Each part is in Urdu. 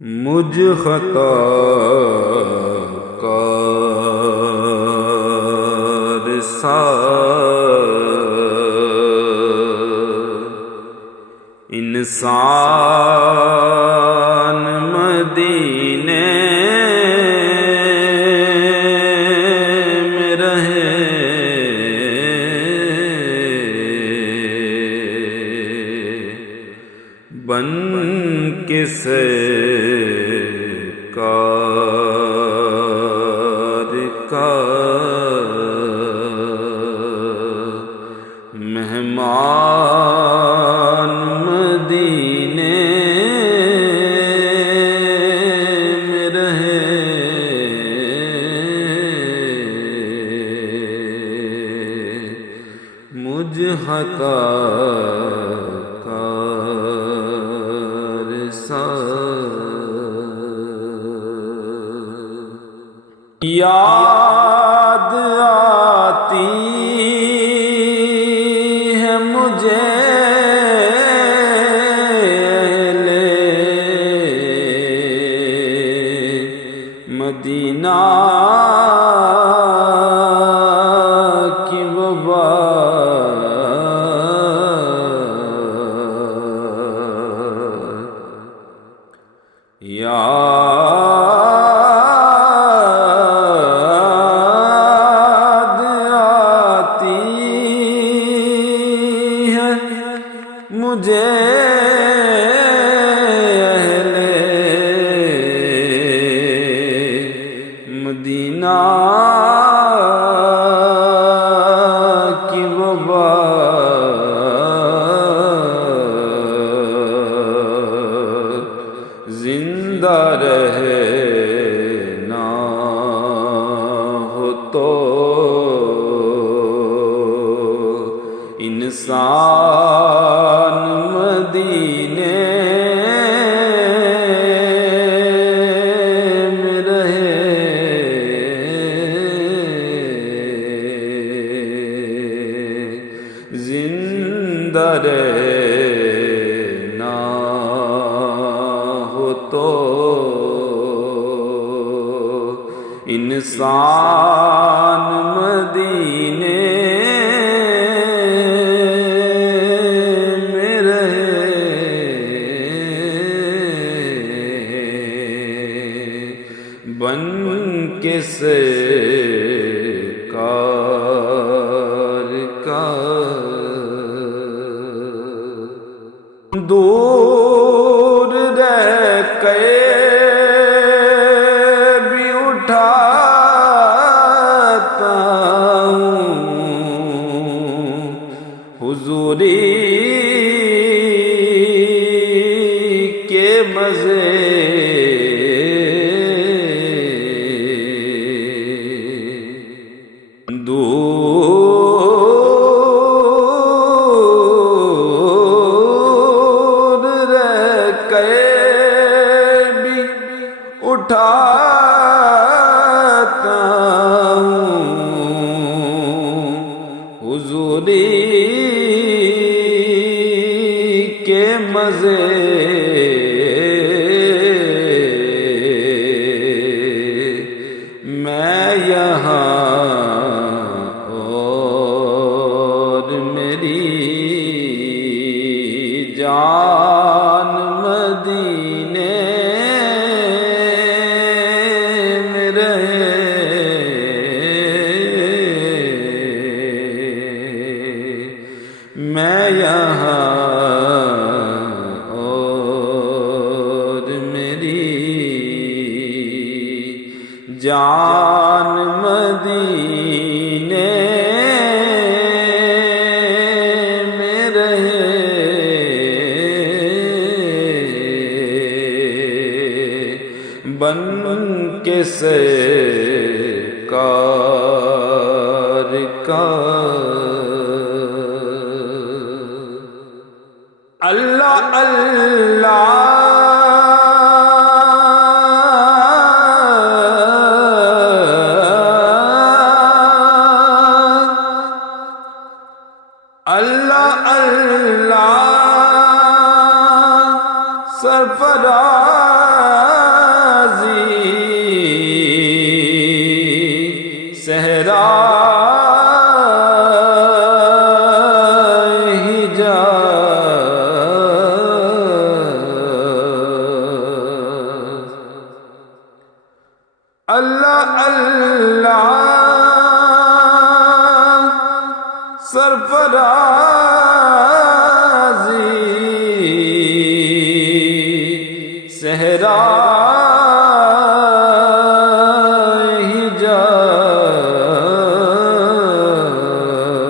مجھ خطا کار انسان مدینے میں رہے، بن کے سرکار کا مہمان مدینے میں رہے، مجھ خطا یاد آتی ہے مجھے مدینہ کی وہ بات، مجھے اہل مدینہ کی وہ بات، زندہ رہے نہ ہو تو انسان مدینے میں رہے، زندہ رہنا ہو تو انسان مدینے بن کے سرکار کا دور رہ کے بھی اٹھاتا ہوں حضوری کے مزے، دور رہ کے بھی اٹھاتا ہوں حضوری کے مزے، میں یہاں جان مدینے میں رہے، میں یہاں اور میری جان مدینے میں رہے، بن کے سرکار کا اللہ اللہ اللہ اللہ سرفراز صحرا اللہ اللہ سرفرازی صحرا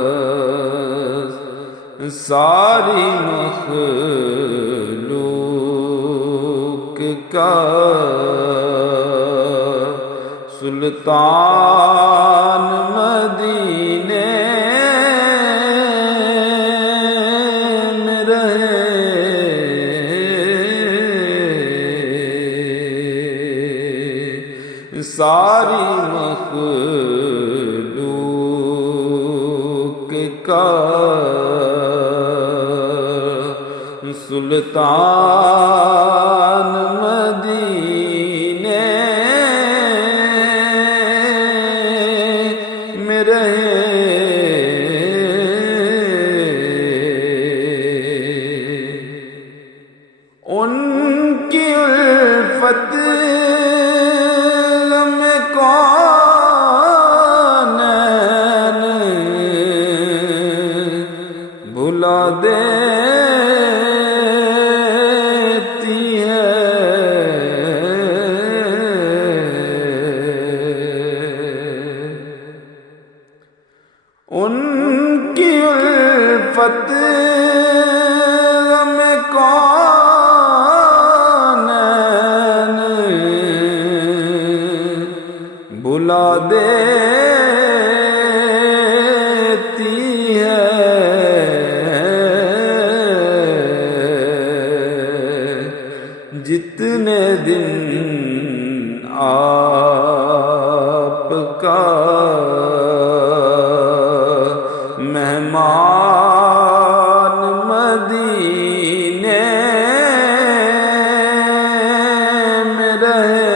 حجاز ساری مخلوق کا سلطان مدینے میں رہے ساری مخلوق کا سلطان مدینے میں رہے ان کی الفت میں کونین بھلا دیتی ہے ان کی الفت میں کونین بھلا دیتی ہے جتنے دن آپ کا مہمان مدینے میں رہے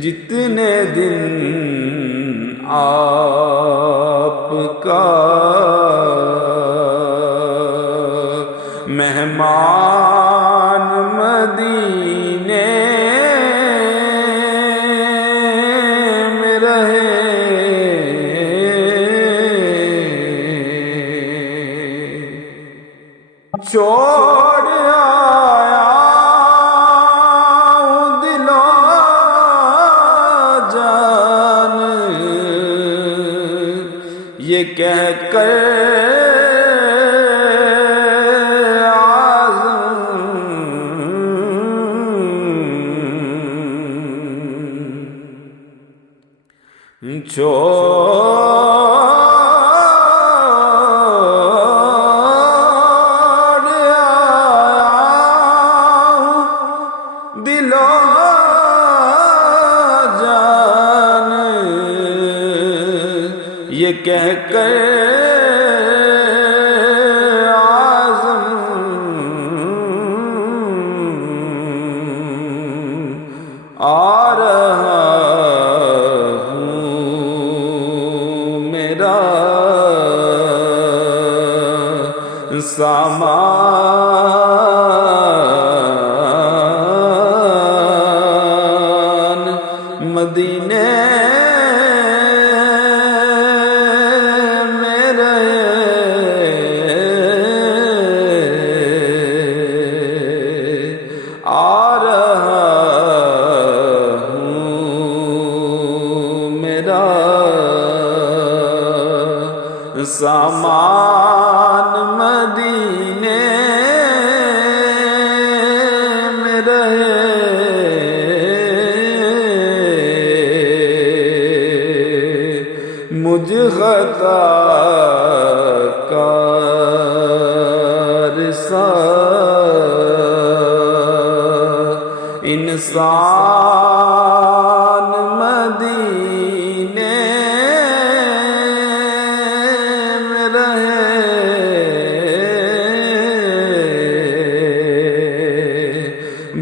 جتنے دن آپ کا مہمان مدینے میں رہے چھوڑ آیا دل و جان یہ کہہ کر چھوڑ آیا دل و جان یہ کہہ کر آ رہا سامان مدینے میں رہے آ رہا ہوں میرا سامان مدینے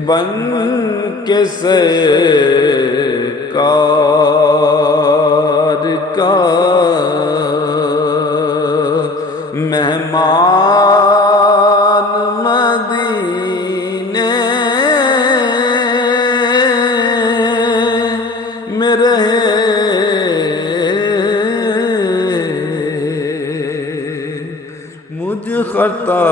بن کے سرکار کا مہمان مدینے میں رہے مجھ خطا